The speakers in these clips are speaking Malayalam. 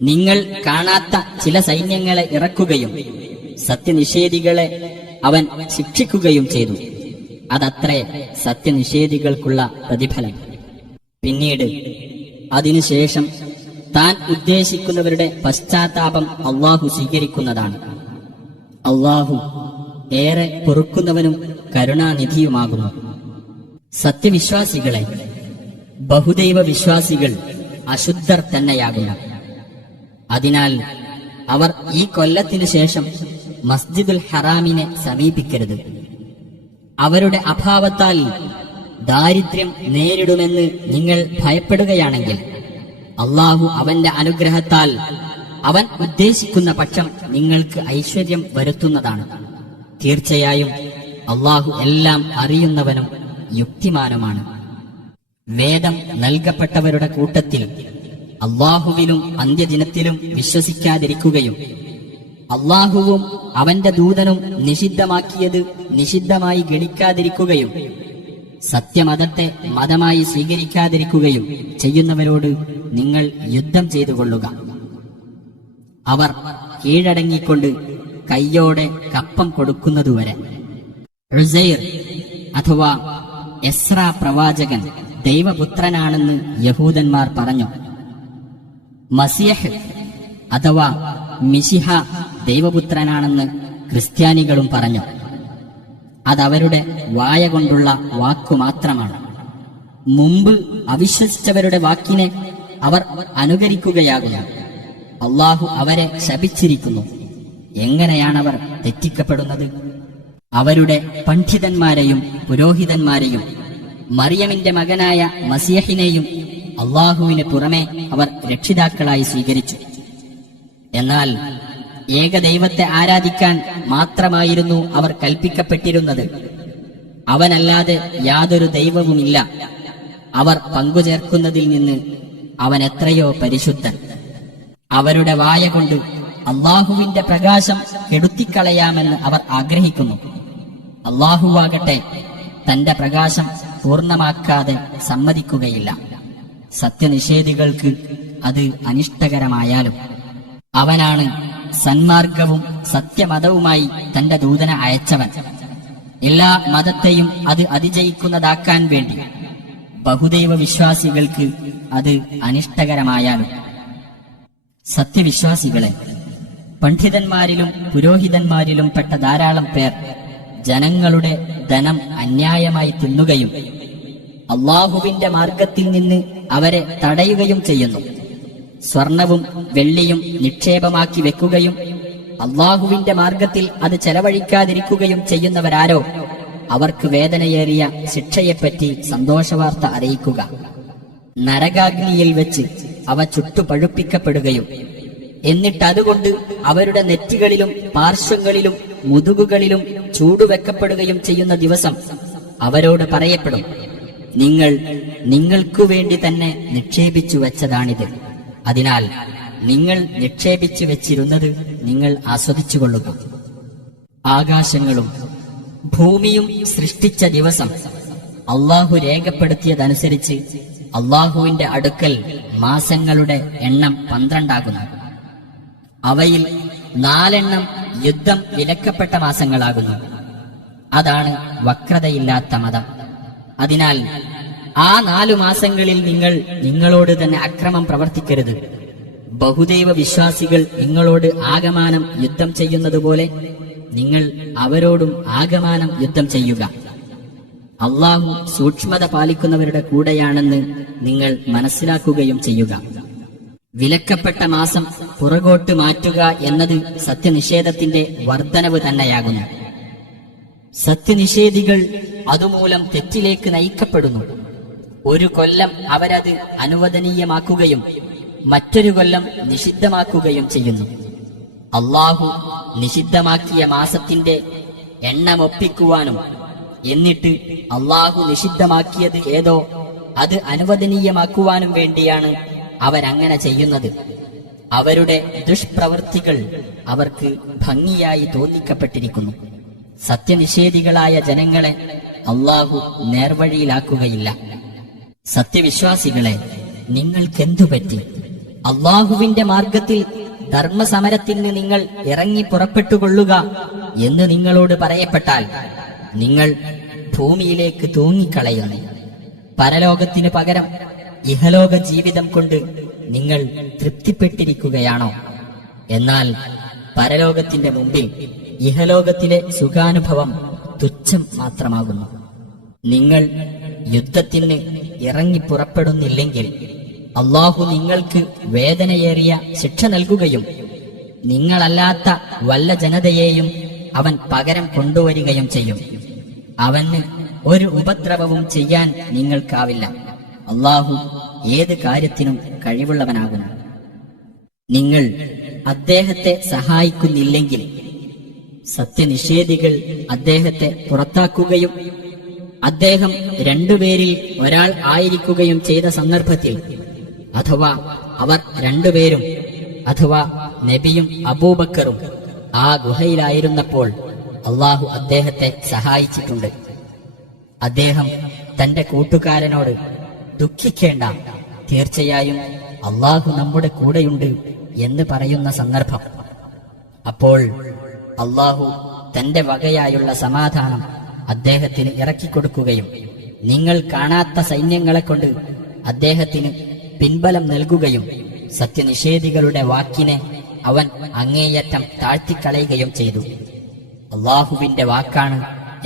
നിങ്ങൾ കാണാത്ത ചില സൈന്യങ്ങളെ ഇറക്കുകയും സത്യനിഷേധികളെ അവൻ ശിക്ഷിക്കുകയും ചെയ്തു. അതത്രേ സത്യനിഷേധികൾക്കുള്ള പ്രതിഫലം. പിന്നീട് അതിനുശേഷം താൻ ഉദ്ദേശിക്കുന്നവരുടെ പശ്ചാത്താപം അള്ളാഹു സ്വീകരിക്കുന്നതാണ്. അള്ളാഹു ഏറെ പൊറുക്കുന്നവനും കരുണാനിധിയുമാകുന്നു. സത്യവിശ്വാസികളെ, ബഹുദൈവ വിശ്വാസികൾ അശുദ്ധർ തന്നെയാകുന്നു. അതിനാൽ അവർ ഈ കൊല്ലത്തിനു ശേഷം മസ്ജിദുൽ ഹറാമിനെ സമീപിക്കരുത്. അവരുടെ അഭാവത്താൽ ദാരിദ്ര്യം നേരിടുമെന്ന് നിങ്ങൾ ഭയപ്പെടുകയാണെങ്കിൽ അള്ളാഹു അവന്റെ അനുഗ്രഹത്താൽ അവൻ ഉദ്ദേശിക്കുന്ന പക്ഷം നിങ്ങൾക്ക് ഐശ്വര്യം വരുത്തുന്നതാണ്. തീർച്ചയായും അള്ളാഹു എല്ലാം അറിയുന്നവനും യുക്തിമാനുമാണ്. വേദം നൽകപ്പെട്ടവരുടെ കൂട്ടത്തിൽ അള്ളാഹുവിലും അന്ത്യദിനത്തിലും വിശ്വസിക്കാതിരിക്കുകയും അള്ളാഹുവും അവന്റെ ദൂതനും നിഷിദ്ധമാക്കിയത് നിഷിദ്ധമായി ഗണിക്കാതിരിക്കുകയും സത്യമതത്തെ മതമായി സ്വീകരിക്കാതിരിക്കുകയും ചെയ്യുന്നവരോട് നിങ്ങൾ യുദ്ധം ചെയ്തുകൊള്ളുക. അവർ കീഴടങ്ങിക്കൊണ്ട് കയ്യോടെ കപ്പം കൊടുക്കുന്നതുവരെ. ഉസൈർ അഥവാ എസ്ര പ്രവാചകൻ ദൈവപുത്രനാണെന്ന് യഹൂദന്മാർ പറഞ്ഞു. മസിയഹ് അഥവാ മിശിഹ ദൈവപുത്രനാണെന്ന് ക്രിസ്ത്യാനികളും പറഞ്ഞു. അതവരുടെ വായ കൊണ്ടുള്ള വാക്കുമാത്രമാണ്. മുമ്പ് അവിശ്വസിച്ചവരുടെ വാക്കിനെ അവർ അനുകരിക്കുകയാകുന്നു. അള്ളാഹു അവരെ ശപിച്ചിരിക്കുന്നു. എങ്ങനെയാണവർ തെറ്റിക്കപ്പെടുന്നത്? അവരുടെ പണ്ഡിതന്മാരെയും പുരോഹിതന്മാരെയും മറിയമിന്റെ മകനായ മസിയഹിനെയും അള്ളാഹുവിന് പുറമെ അവർ രക്ഷിതാക്കളായി സ്വീകരിച്ചു. എന്നാൽ ഏകദൈവത്തെ ആരാധിക്കാൻ മാത്രമായിരുന്നു അവർ കൽപ്പിക്കപ്പെട്ടിരുന്നത്. അവനല്ലാതെ യാതൊരു ദൈവവുമില്ല. അവർ പങ്കുചേർക്കുന്നതിൽ നിന്ന് അവൻ എത്രയോ പരിശുദ്ധൻ. അവരുടെ വായ കൊണ്ട് അള്ളാഹുവിന്റെ പ്രകാശം കെടുത്തിക്കളയാമെന്ന് അവർ ആഗ്രഹിക്കുന്നു. അള്ളാഹുവാകട്ടെ തന്റെ പ്രകാശം പൂർണ്ണമാക്കാതെ സമ്മതിക്കുകയില്ല. സത്യനിഷേധികൾക്ക് അത് അനിഷ്ടകരമായാലും അവനാണ് സന്മാർഗവും സത്യമതവുമായി തന്റെ ദൂതനെ അയച്ചവൻ. എല്ലാ മതത്തെയും അത് അതിജയിക്കുന്നതാക്കാൻ വേണ്ടി ബഹുദൈവ വിശ്വാസികൾക്ക് അത് അനിഷ്ടകരമായാലും. സത്യവിശ്വാസികളെ, പണ്ഡിതന്മാരിലും പുരോഹിതന്മാരിലും പെട്ട ധാരാളം പേർ ജനങ്ങളുടെ ധനം അന്യായമായി തിന്നുകയും അള്ളാഹുവിന്റെ മാർഗത്തിൽ നിന്ന് അവരെ തടയുകയും ചെയ്യുന്നു. സ്വർണവും വെള്ളിയും നിക്ഷേപമാക്കി വെക്കുകയും അള്ളാഹുവിന്റെ മാർഗത്തിൽ അത് ചെലവഴിക്കാതിരിക്കുകയും ചെയ്യുന്നവരാരോ അവർക്ക് വേദനയേറിയ ശിക്ഷയെപ്പറ്റി സന്തോഷവാർത്ത അറിയിക്കുക. നരകാഗ്നിയിൽ വെച്ച് അവ ചുട്ടുപഴുപ്പിക്കപ്പെടുകയും എന്നിട്ടതുകൊണ്ട് അവരുടെ നെറ്റികളിലും പാർശ്വങ്ങളിലും മുതുകുകളിലും ചൂടുവെക്കപ്പെടുകയും ചെയ്യുന്ന ദിവസം അവരോട് പറയപ്പെടും, നിങ്ങൾ നിങ്ങൾക്കു വേണ്ടി തന്നെ നിക്ഷേപിച്ചു വെച്ചതാണിത്. അതിനാൽ നിങ്ങൾ നിക്ഷേപിച്ചു വെച്ചിരുന്നത് നിങ്ങൾ ആസ്വദിച്ചുകൊള്ളുക. ആകാശങ്ങളും ഭൂമിയും സൃഷ്ടിച്ച ദിവസം അള്ളാഹു രേഖപ്പെടുത്തിയതനുസരിച്ച് അള്ളാഹുവിന്റെ അടുക്കൽ മാസങ്ങളുടെ എണ്ണം 12 ആകുന്നു. അവയിൽ 4 യുദ്ധം വിലക്കപ്പെട്ട മാസങ്ങളാകുന്നു. അതാണ് വക്രതയില്ലാത്ത മതം. അതിനാൽ ആ 4 മാസങ്ങളിൽ നിങ്ങൾ നിങ്ങളോട് തന്നെ അക്രമം പ്രവർത്തിക്കരുത്. ബഹുദൈവ വിശ്വാസികൾ നിങ്ങളോട് ആകമാനം യുദ്ധം ചെയ്യുന്നതുപോലെ നിങ്ങൾ അവരോടും ആകമാനം യുദ്ധം ചെയ്യുക. അള്ളാഹു സൂക്ഷ്മത പാലിക്കുന്നവരുടെ കൂടെയാണെന്ന് നിങ്ങൾ മനസ്സിലാക്കുകയും ചെയ്യുക. വിലക്കപ്പെട്ട മാസം പുറകോട്ട് മാറ്റുക എന്നത് സത്യനിഷേധത്തിന്റെ വർധനവ് തന്നെയാകുന്നു. സത്യനിഷേധികൾ അതുമൂലം തെറ്റിലേക്ക് നയിക്കപ്പെടുന്നു. ഒരു കൊല്ലം അവരത് അനുവദനീയമാക്കുകയും മറ്റൊരു കൊല്ലം നിഷിദ്ധമാക്കുകയും ചെയ്യുന്നു. അള്ളാഹു നിഷിദ്ധമാക്കിയ മാസത്തിന്റെ എണ്ണമൊപ്പിക്കുവാനും എന്നിട്ട് അള്ളാഹു നിഷിദ്ധമാക്കിയത് ഏതോ അത് അനുവദനീയമാക്കുവാനും വേണ്ടിയാണ് അവരങ്ങനെ ചെയ്യുന്നത്. അവരുടെ ദുഷ്പ്രവൃത്തികൾ അവർക്ക് ഭംഗിയായി തോന്നിക്കപ്പെട്ടിരിക്കുന്നു. സത്യനിഷേധികളായ ജനങ്ങളെ അള്ളാഹു നേർവഴിയിലാക്കുകയില്ല. സത്യവിശ്വാസികളെ, നിങ്ങൾക്കെന്തു പറ്റി? അള്ളാഹുവിന്റെ മാർഗത്തിൽ ധർമ്മസമരത്തിന് നിങ്ങൾ ഇറങ്ങി പുറപ്പെട്ടുകൊള്ളുക എന്ന് നിങ്ങളോട് പറയപ്പെട്ടാൽ നിങ്ങൾ ഭൂമിയിലേക്ക് തൂങ്ങിക്കളയുന്നു. പരലോകത്തിന് പകരം ഇഹലോക ജീവിതം കൊണ്ട് നിങ്ങൾ തൃപ്തിപ്പെട്ടിരിക്കുകയാണോ? എന്നാൽ പരലോകത്തിന്റെ മുമ്പിൽ ഇഹലോകത്തിലെ സുഖാനുഭവം തുച്ഛം മാത്രമാകുന്നു. നിങ്ങൾ യുദ്ധത്തിന് ഇറങ്ങി പുറപ്പെടുന്നില്ലെങ്കിൽ അള്ളാഹു നിങ്ങൾക്ക് വേദനയേറിയ ശിക്ഷ നൽകുകയും നിങ്ങളല്ലാത്ത വല്ല ജനതയെയും അവൻ പകരം കൊണ്ടുവരികയും ചെയ്യും. അവന് ഒരു ഉപദ്രവവും ചെയ്യാൻ നിങ്ങൾക്കാവില്ല. അള്ളാഹു ഏത് കാര്യത്തിനും കഴിവുള്ളവനാകുന്നു. നിങ്ങൾ അദ്ദേഹത്തെ സഹായിക്കുന്നില്ലെങ്കിൽ സത്യനിഷേധികൾ അദ്ദേഹത്തെ പുറത്താക്കുകയും അദ്ദേഹം രണ്ടുപേരിൽ ഒരാൾ ആയിരിക്കുകയും ചെയ്ത സന്ദർഭത്തിൽ, അഥവാ അവർ രണ്ടുപേരും അഥവാ നബിയും അബൂബക്കറും ആ ഗുഹയിലായിരുന്നപ്പോൾ അള്ളാഹു അദ്ദേഹത്തെ സഹായിച്ചിട്ടുണ്ട്. അദ്ദേഹം തന്റെ കൂട്ടുകാരനോട് ദുഃഖിക്കേണ്ട, തീർച്ചയായും അള്ളാഹു നമ്മുടെ കൂടെയുണ്ട് എന്ന് പറയുന്ന സന്ദർഭം. അപ്പോൾ അള്ളാഹു തന്റെ വകയായുള്ള സമാധാനം അദ്ദേഹത്തിന് ഇറക്കിക്കൊടുക്കുകയും നിങ്ങൾ കാണാത്ത സൈന്യങ്ങളെ കൊണ്ട് അദ്ദേഹത്തിന് പിൻബലം നൽകുകയും സത്യനിഷേധികളുടെ വാക്കിനെ അവൻ അങ്ങേയറ്റം താഴ്ത്തിക്കളയുകയും ചെയ്തു. അള്ളാഹുവിന്റെ വാക്കാണ്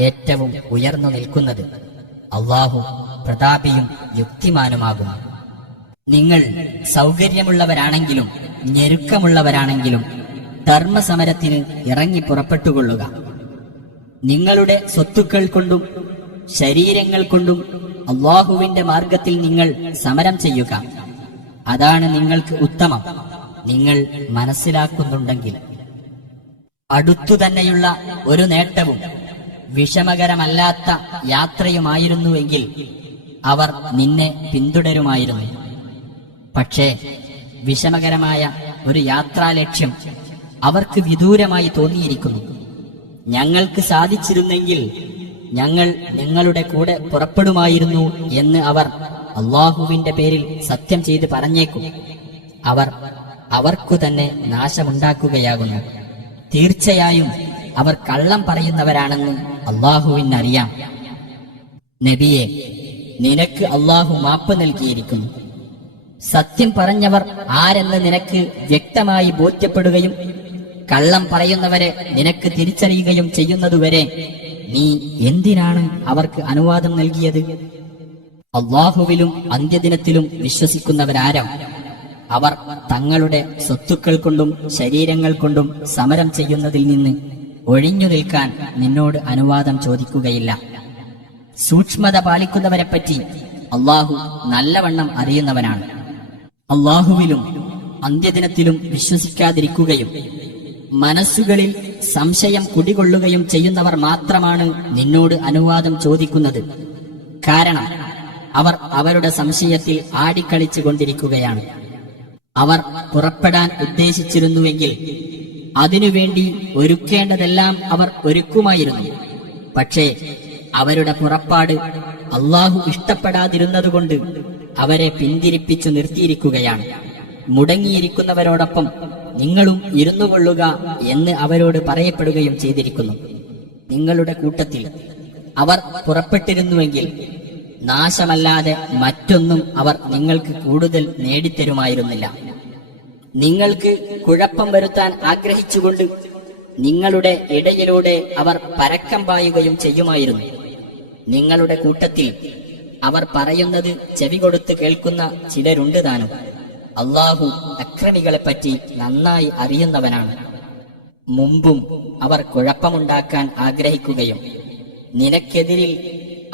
ഏറ്റവും ഉയർന്നു നിൽക്കുന്നത്. അള്ളാഹു പ്രതാപിയും യുക്തിമാനുമാകുന്നു. നിങ്ങൾ സൗകര്യമുള്ളവരാണെങ്കിലും ഞെരുക്കമുള്ളവരാണെങ്കിലും ധർമ്മസമരത്തിന് ഇറങ്ങി പുറപ്പെട്ടുകൊള്ളുക. നിങ്ങളുടെ സ്വത്തുക്കൾ കൊണ്ടും ശരീരങ്ങൾ കൊണ്ടും അള്ളാഹുവിന്റെ മാർഗത്തിൽ നിങ്ങൾ സമരം ചെയ്യുക. അതാണ് നിങ്ങൾക്ക് ഉത്തമം, നിങ്ങൾ മനസ്സിലാക്കുന്നുണ്ടെങ്കിൽ. അടുത്തുതന്നെയുള്ള ഒരു നേട്ടവും വിഷമകരമല്ലാത്ത യാത്രയുമായിരുന്നുവെങ്കിൽ അവർ നിന്നെ പിന്തുടരുമായിരുന്നു. പക്ഷേ വിഷമകരമായ ഒരു യാത്രാലക്ഷ്യം അവർക്ക് വിദൂരമായി തോന്നിയിരിക്കുന്നു. ഞങ്ങൾക്ക് സാധിച്ചിരുന്നെങ്കിൽ ഞങ്ങൾ നിങ്ങളുടെ കൂടെ പുറപ്പെടുമായിരുന്നു എന്ന് അവർ അള്ളാഹുവിന്റെ പേരിൽ സത്യം ചെയ്ത് പറഞ്ഞേക്കും. അവർ അവർക്കു തന്നെ നാശമുണ്ടാക്കുകയാകുന്നു. തീർച്ചയായും അവർ കള്ളം പറയുന്നവരാണെന്ന് അള്ളാഹുവിനറിയാം. നബിയെ, നിനക്ക് അള്ളാഹു മാപ്പ് നൽകിയിരിക്കുന്നു. സത്യം പറഞ്ഞവർ ആരെന്ന് നിനക്ക് വ്യക്തമായി ബോധ്യപ്പെടുകയും കള്ളം പറയുന്നവരെ നിനക്ക് തിരിച്ചറിയുകയും ചെയ്യുന്നതുവരെ നീ എന്തിനാണ് അവർക്ക് അനുവാദം നൽകിയത്? അള്ളാഹുവിലും അന്ത്യദിനത്തിലും വിശ്വസിക്കുന്നവരാരം അവർ തങ്ങളുടെ സ്വത്തുക്കൾ കൊണ്ടും ശരീരങ്ങൾ കൊണ്ടും സമരം ചെയ്യുന്നതിൽ നിന്ന് ഒഴിഞ്ഞു നിൽക്കാൻ നിന്നോട് അനുവാദം ചോദിക്കുകയില്ല. സൂക്ഷ്മത പാലിക്കുന്നവരെപ്പറ്റി അള്ളാഹു നല്ലവണ്ണം അറിയുന്നവനാണ്. അള്ളാഹുവിലും അന്ത്യദിനത്തിലും വിശ്വസിക്കാതിരിക്കുകയും മനസ്സുകളിൽ സംശയം കുടികൊള്ളുകയും ചെയ്യുന്നവർ മാത്രമാണ് നിന്നോട് അനുവാദം ചോദിക്കുന്നത്. കാരണം അവർ അവരുടെ സംശയത്തിൽ ആടിക്കളിച്ചു കൊണ്ടിരിക്കുകയാണ്. അവർ പുറപ്പെടാൻ ഉദ്ദേശിച്ചിരുന്നുവെങ്കിൽ അതിനുവേണ്ടി ഒരുക്കേണ്ടതെല്ലാം അവർ ഒരുക്കുമായിരുന്നു. പക്ഷേ അവരുടെ പുറപ്പാട് അള്ളാഹു ഇഷ്ടപ്പെടാതിരുന്നതുകൊണ്ട് അവരെ പിന്തിരിപ്പിച്ചു നിർത്തിയിരിക്കുകയാണ്. മുടങ്ങിയിരിക്കുന്നവരോടൊപ്പം നിങ്ങളും ഇരുന്നുകൊള്ളുക എന്ന് അവരോട് പറയപ്പെടുകയും ചെയ്തിരിക്കുന്നു. നിങ്ങളുടെ കൂട്ടത്തിൽ അവർ പുറപ്പെട്ടിരുന്നുവെങ്കിൽ നാശമല്ലാതെ മറ്റൊന്നും അവർ നിങ്ങൾക്ക് കൂടുതൽ നേടിത്തരുമായിരുന്നില്ല. നിങ്ങൾക്ക് കുഴപ്പം വരുത്താൻ ആഗ്രഹിച്ചുകൊണ്ട് നിങ്ങളുടെ ഇടയിലൂടെ അവർ പരക്കം പായുകയും ചെയ്യുമായിരുന്നു. നിങ്ങളുടെ കൂട്ടത്തിൽ അവർ പറയുന്നത് ചെവി കൊടുത്ത് കേൾക്കുന്ന ചിലരുണ്ട് താനും. അള്ളാഹു അക്രമികളെപ്പറ്റി നന്നായി അറിയുന്നവനാണ്. മുമ്പും അവർ കുഴപ്പമുണ്ടാക്കാൻ ആഗ്രഹിക്കുകയും നിനക്കെതിരിൽ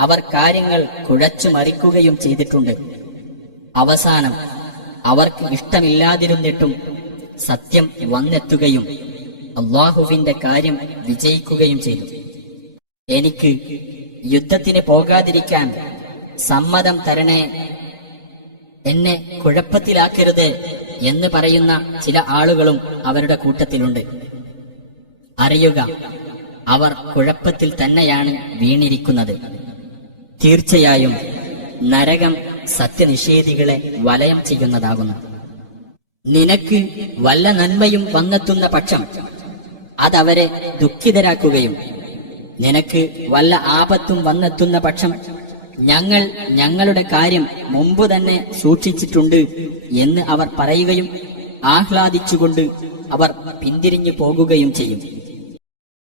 അവർ കാര്യങ്ങൾ കുഴച്ചു മറിക്കുകയും ചെയ്തിട്ടുണ്ട്. അവസാനം അവർക്ക് ഇഷ്ടമില്ലാതിരുന്നിട്ടും സത്യം വന്നെത്തുകയും അള്ളാഹുവിന്റെ കാര്യം വിജയിക്കുകയും ചെയ്തു. എനിക്ക് യുദ്ധത്തിന് പോകാതിരിക്കാൻ സമ്മതം തരണേ, എന്നെ കുഴപ്പത്തിലാക്കരുത് എന്ന് പറയുന്ന ചില ആളുകളും അവരുടെ കൂട്ടത്തിലുണ്ട്. അറിയുക, അവർ കുഴപ്പത്തിൽ തന്നെയാണ് വീണിരിക്കുന്നത്. തീർച്ചയായും നരകം സത്യനിഷേധികളെ വലയം ചെയ്യുന്നതാകുന്നു. നിനക്ക് വല്ല നന്മയും വന്നെത്തുന്ന പക്ഷം അതവരെ ദുഃഖിതരാക്കുകയും നിനക്ക് വല്ല ആപത്തും വന്നെത്തുന്ന പക്ഷം ഞങ്ങൾ ഞങ്ങളുടെ കാര്യം മുമ്പ് തന്നെ സൂക്ഷിച്ചിട്ടുണ്ട് എന്ന് അവർ പറയുകയും ആഹ്ലാദിച്ചുകൊണ്ട് അവർ പിന്തിരിഞ്ഞു പോകുകയും ചെയ്യും.